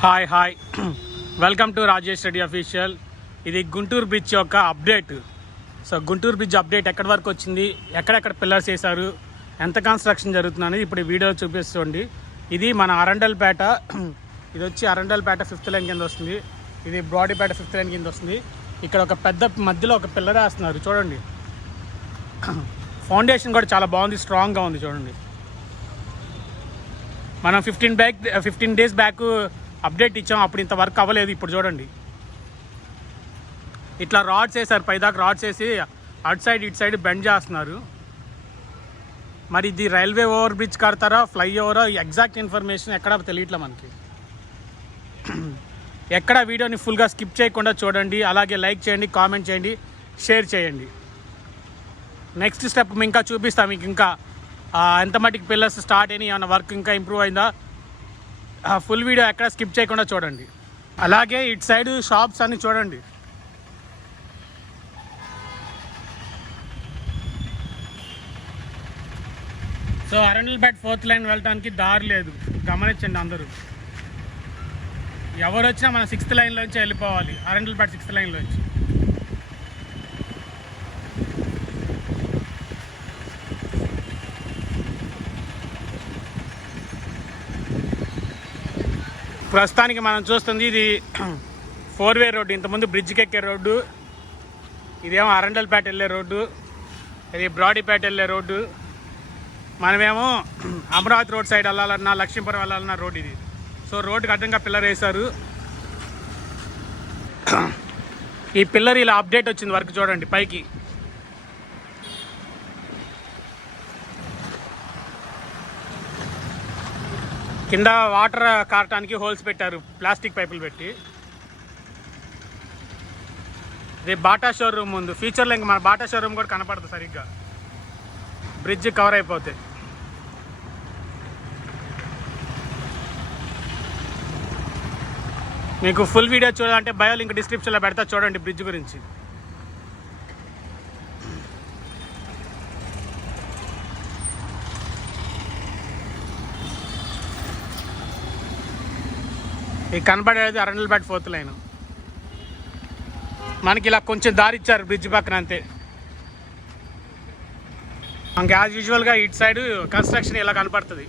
Hi welcome to Rajesh Reddy official. ఇది Guntur bridge యొక్క update. So Guntur bridge update ఎక్కడి వరకు వచ్చింది, ఎక్కడెక్కడ పిల్లర్స్ వేశారు, ఎంత కన్స్ట్రక్షన్ జరుగుతుంది అనేది ఇప్పుడు ఈ వీడియో చూపిస్తుంది. ఇది మన అరండల్పేట, ఇది వచ్చి అరండల్పేట 5th లైన్ కింద వస్తుంది. ఇది బ్రాడీపేట 5th లైన్ కింద వస్తుంది. ఇక్కడ ఒక పెద్ద మధ్యలో ఒక పిల్లర్ వేస్తున్నారు చూడండి. ఫౌండేషన్ కూడా చాలా బాగుంది, స్ట్రాంగ్గా ఉంది చూడండి. మనం 15 days బ్యాక్ అప్డేట్ ఇచ్చాం, అప్పుడు ఇంత వర్క్ అవ్వలేదు. ఇప్పుడు చూడండి ఇట్లా రాడ్స్ వేసారు, పైదాకా రాడ్స్ వేసి అటు సైడ్ ఇటు సైడ్ బెండ్ చేస్తున్నారు. మరి ఇది రైల్వే ఓవర్ బ్రిడ్జ్ కడతారా, ఫ్లై ఓవరా, ఎగ్జాక్ట్ ఇన్ఫర్మేషన్ ఎక్కడ తెలియట్లే మనకి. ఎక్కడ వీడియోని ఫుల్గా స్కిప్ చేయకుండా చూడండి. అలాగే లైక్ చేయండి, కామెంట్ చేయండి, షేర్ చేయండి. నెక్స్ట్ స్టెప్ ఇంకా చూపిస్తాం మీకు. ఇంకా ఎంత మటుకు పిల్లర్స్ స్టార్ట్ అయినాయి, ఏమైనా వర్క్ ఇంకా ఇంప్రూవ్ అయిందా, ఫుల్ వీడియో ఎక్కడ స్కిప్ చేయకుండా చూడండి. అలాగే ఇటు సైడ్ షాప్స్ అన్ని చూడండి. సో అరండల్పేట 4th లైన్ వెళ్ళడానికి దారి లేదు, గమనించండి అందరూ. ఎవరు వచ్చినా మన 6th లైన్లోంచి వెళ్ళిపోవాలి, అరండల్పేట 6th లైన్లోంచి. ప్రస్తుతానికి మనం చూస్తుంది ఇది 4-way రోడ్డు. ఇంతకుముందు బ్రిడ్జ్కి ఎక్కే రోడ్డు, ఇదేమో అరండల్పేట వెళ్ళే రోడ్డు, ఇది బ్రాడీపేట వెళ్ళే రోడ్డు. మనమేమో అమరావతి రోడ్ సైడ్ వెళ్ళాలన్నా, లక్ష్మీపురం వెళ్ళాలన్నా రోడ్ ఇది. సో రోడ్డుకి అడ్డంగా పిల్లర్ వేశారు. ఈ పిల్లర్ ఇలా అప్డేట్ వచ్చింది, వర్క్ చూడండి పైకి. కింద వాటర్ కారటానికి హోల్స్ పెట్టారు, ప్లాస్టిక్ పైపులు పెట్టి. ఇది బాటా షోరూమ్ ఉంది, ఫ్యూచర్లో ఇంక మన బాటా షోరూమ్ కూడా కనపడుతుంది సరిగ్గా, బ్రిడ్జ్ కవర్ అయిపోతే. మీకు ఫుల్ వీడియో చూడాలంటే బయో లింక్ డిస్క్రిప్షన్లో పెడతా, చూడండి బ్రిడ్జ్ గురించి. ఈ కనబడేది అరండల్పేట 4th లైన్. మనకి ఇలా కొంచెం దారి ఇచ్చారు బ్రిడ్జ్ పక్కన, అంతే. మనకి యాజ్ యూజువల్గా ఇటు సైడ్ కన్స్ట్రక్షన్ ఇలా కనపడుతుంది.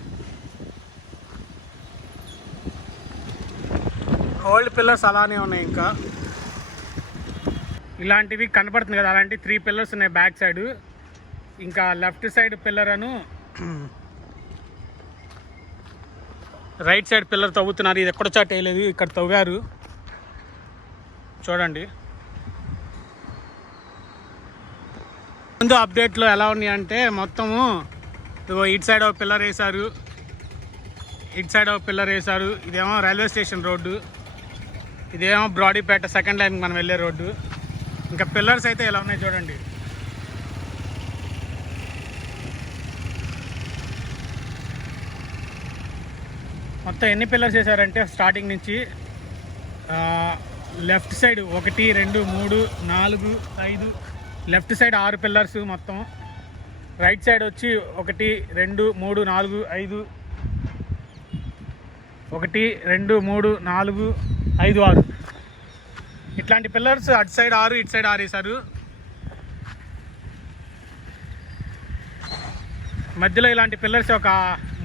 ఓల్డ్ పిల్లర్స్ అలానే ఉన్నాయి, ఇంకా ఇలాంటివి కనపడుతుంది కదా, అలాంటి 3 పిల్లర్స్ ఉన్నాయి బ్యాక్ సైడ్. ఇంకా లెఫ్ట్ సైడ్ పిల్లర్ అను రైట్ సైడ్ పిల్లర్ తవ్వుతున్నారు. ఇది ఎక్కడ చాట్ వేయలేదు, ఇక్కడ తవ్వారు చూడండి. ముందు అప్డేట్లో ఎలా ఉన్నాయి అంటే, మొత్తము ఇటు సైడ్ ఒక పిల్లర్ వేశారు, ఇటు సైడ్ ఒక పిల్లర్ వేశారు. ఇదేమో రైల్వే స్టేషన్ రోడ్డు, ఇదేమో బ్రాడీపేట 2nd లైన్ మనం వెళ్ళే రోడ్డు. ఇంకా పిల్లర్స్ అయితే ఎలా ఉన్నాయి చూడండి. మొత్తం ఎన్ని పిల్లర్స్ వేసారంటే, స్టార్టింగ్ నుంచి left side 1 2 3 4 5, left side 6 pillars మొత్తం. రైట్ సైడ్ వచ్చి 1 2 3 4 5, 1 2 3 4 5 6 ఇట్లాంటి పిల్లర్స్. అటు సైడ్ 6, ఇటు సైడ్ 6 వేశారు. మధ్యలో ఇలాంటి పిల్లర్స్ ఒక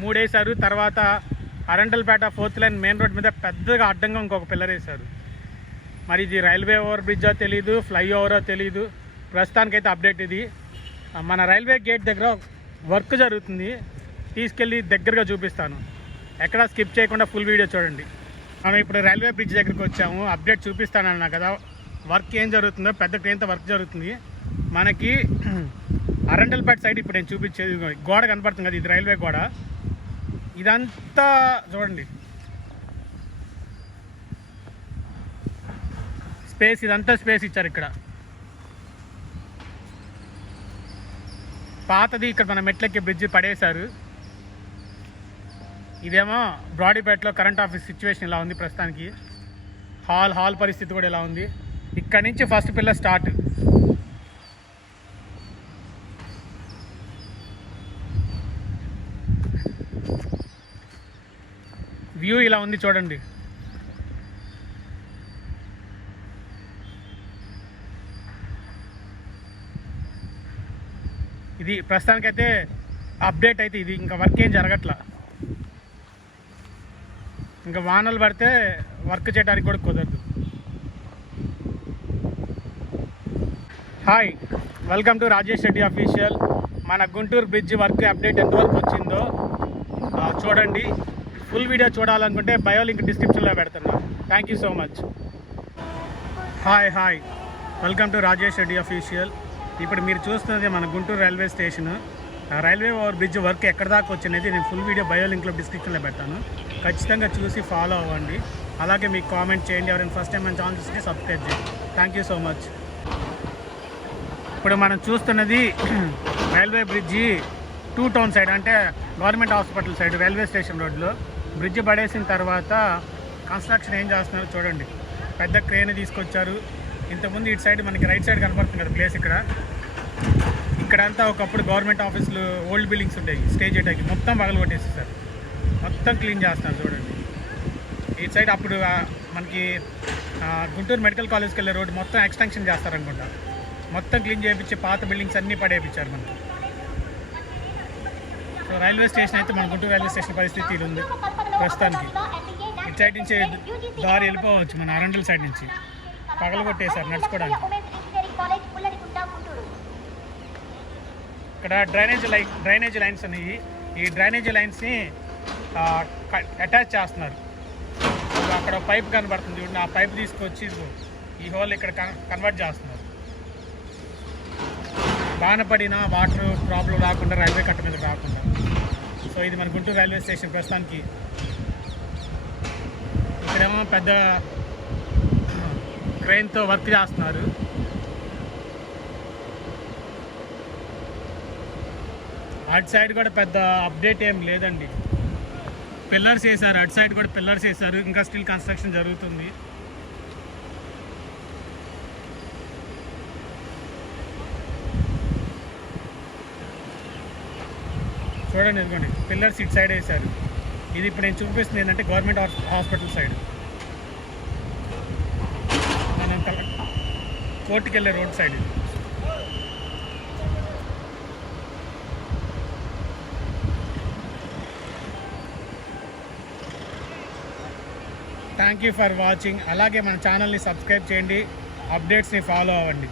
3 వేశారు. తర్వాత Arundelpet 4th line main road మీద పెద్దగా అడ్డంగా ఇంకొక పిల్లర్ వేశారు. మరి ఇది రైల్వే ఓవర్ బ్రిడ్జో తెలీదు, ఫ్లై ఓవరో తెలీదు. ప్రస్తుతానికైతే అప్డేట్ ఇది. మన రైల్వే గేట్ దగ్గర వర్క్ జరుగుతుంది, తీసుకెళ్ళి దగ్గరగా చూపిస్తాను. ఎక్కడా స్కిప్ చేయకుండా ఫుల్ వీడియో చూడండి. మనం ఇప్పుడు రైల్వే బ్రిడ్జ్ దగ్గరికి వచ్చాము, అప్డేట్ చూపిస్తానన్నా కదా, వర్క్ ఏం జరుగుతుందో. పెద్ద ట్రైన్తో వర్క్ జరుగుతుంది మనకి అరండల్పేట సైడ్. ఇప్పుడు నేను చూపించేది గోడ కనపడుతుంది కదా, ఇది రైల్వే గోడ. ఇదంతా చూడండి స్పేస్, ఇదంతా స్పేస్ ఇచ్చారు ఇక్కడ. పాతది ఇక్కడ మన మెట్లెక్కి బ్రిడ్జ్ పడేశారు. ఇదేమో బ్రాడీపేటలో కరెంట్ ఆఫీస్ సిచ్యువేషన్ ఇలా ఉంది ప్రస్తుతానికి. హాల్ పరిస్థితి కూడా ఇలా ఉంది. ఇక్కడ నుంచి ఫస్ట్ పిల్లర్ స్టార్ట్. వ్యూ ఇలా ఉంది చూడండి. ఇది ప్రస్తుతానికైతే అప్డేట్ అయితే ఇది. ఇంకా వర్క్ ఏం జరగట్లా. ఇంకా వానలు పడితే వర్క్ చేయడానికి కూడా కుదరదు. Hi, welcome to Rajesh Reddy official. మన గుంటూరు బ్రిడ్జ్ వర్క్ అప్డేట్ ఎంతవరకు వచ్చిందో చూడండి. ఫుల్ వీడియో చూడాలనుకుంటే బయో లింక్ డిస్క్రిప్షన్లో పెడుతున్నా. Thank you so much. Hi, welcome to Rajesh Reddy official. ఇప్పుడు మీరు చూస్తున్నది మన Guntur railway station. Railway over bridge work ఎక్కడ దాకా వచ్చినది నేను ఫుల్ వీడియో బయో లింక్లో డిస్క్రిప్షన్లో పెడతాను. ఖచ్చితంగా చూసి ఫాలో అవ్వండి. అలాగే మీకు కామెంట్ చేయండి. ఎవరైనా ఫస్ట్ టైం మన ఛానల్ చూస్తే సబ్స్క్రైబ్ చేయండి. Thank you so much. ఇప్పుడు మనం చూస్తున్నది రైల్వే బ్రిడ్జి 2 టౌన్ సైడ్, అంటే government hospital side railway station రోడ్లో బ్రిడ్జ్ పడేసిన తర్వాత కన్స్ట్రక్షన్ ఏం చేస్తున్నారో చూడండి. పెద్ద క్రేన్ తీసుకొచ్చారు. ఇంతకుముందు ఇటు సైడ్ మనకి రైట్ సైడ్ కనపడుతుంది కదా ప్లేస్. ఇక్కడంతా ఒకప్పుడు గవర్నమెంట్ ఆఫీసులు ఓల్డ్ బిల్డింగ్స్ ఉంటాయి. స్టేజ్ అటాకి మొత్తం పగలగొట్టేసేసారు. మొత్తం క్లీన్ చేస్తున్నారు చూడండి. ఇటు సైడ్ అప్పుడు మనకి గుంటూరు మెడికల్ కాలేజ్కి వెళ్ళే రోడ్డు మొత్తం ఎక్స్టెన్షన్ చేస్తారనుకుంటా. మొత్తం క్లీన్ చేయించి పాత బిల్డింగ్స్ అన్నీ పడేయించారు మనకి. సో రైల్వే స్టేషన్ అయితే మన గుంటూరు రైల్వే స్టేషన్ పరిస్థితి ఇది ఉంది ప్రస్తుతానికి. ఇటు సైడ్ నుంచి దారి వెళ్ళిపోవచ్చు మన అరండల్ సైడ్ నుంచి. పగలగొట్టేశారు నడుచుకోవడానికి. ఇక్కడ డ్రైనేజ్ లైన్స్ ఉన్నాయి. ఈ డ్రైనేజ్ లైన్స్ని అటాచ్ చేస్తున్నారు. అక్కడ పైప్ కనబడుతుంది చూడండి. ఆ పైప్ తీసుకొచ్చి ఈ హోల్ ఇక్కడ కన్వర్ట్ చేస్తున్నారు. బానపడిన వాటర్ ప్రాబ్లం రాకుండా, రైల్వే కట్ట మీద రాకుండా. సో ఇది మన గుంటూరు రైల్వే స్టేషన్ ప్రస్తుతానికి. ఇక్కడేమో పెద్ద క్రెయిన్తో వర్క్ చేస్తున్నారు. అటు సైడ్ కూడా పెద్ద అప్డేట్ ఏం లేదండి. పిల్లర్స్ వేసారు, అటు సైడ్ కూడా పిల్లర్స్ వేసారు. ఇంకా స్టిల్ కన్స్ట్రక్షన్ జరుగుతుంది. చూడండి, ఇదిగోండి పిల్లర్స్ ఇటు సైడ్ వేసారు. ఇది ఇప్పుడు నేను చూపిస్తుంది ఏంటంటే గవర్నమెంట్ హాస్పిటల్ సైడ్, మనం కోర్టుకి వెళ్ళే road side. Thank you for watching. అలాగే మన ఛానల్ని సబ్స్క్రైబ్ చేయండి, అప్డేట్స్ని ఫాలో అవ్వండి.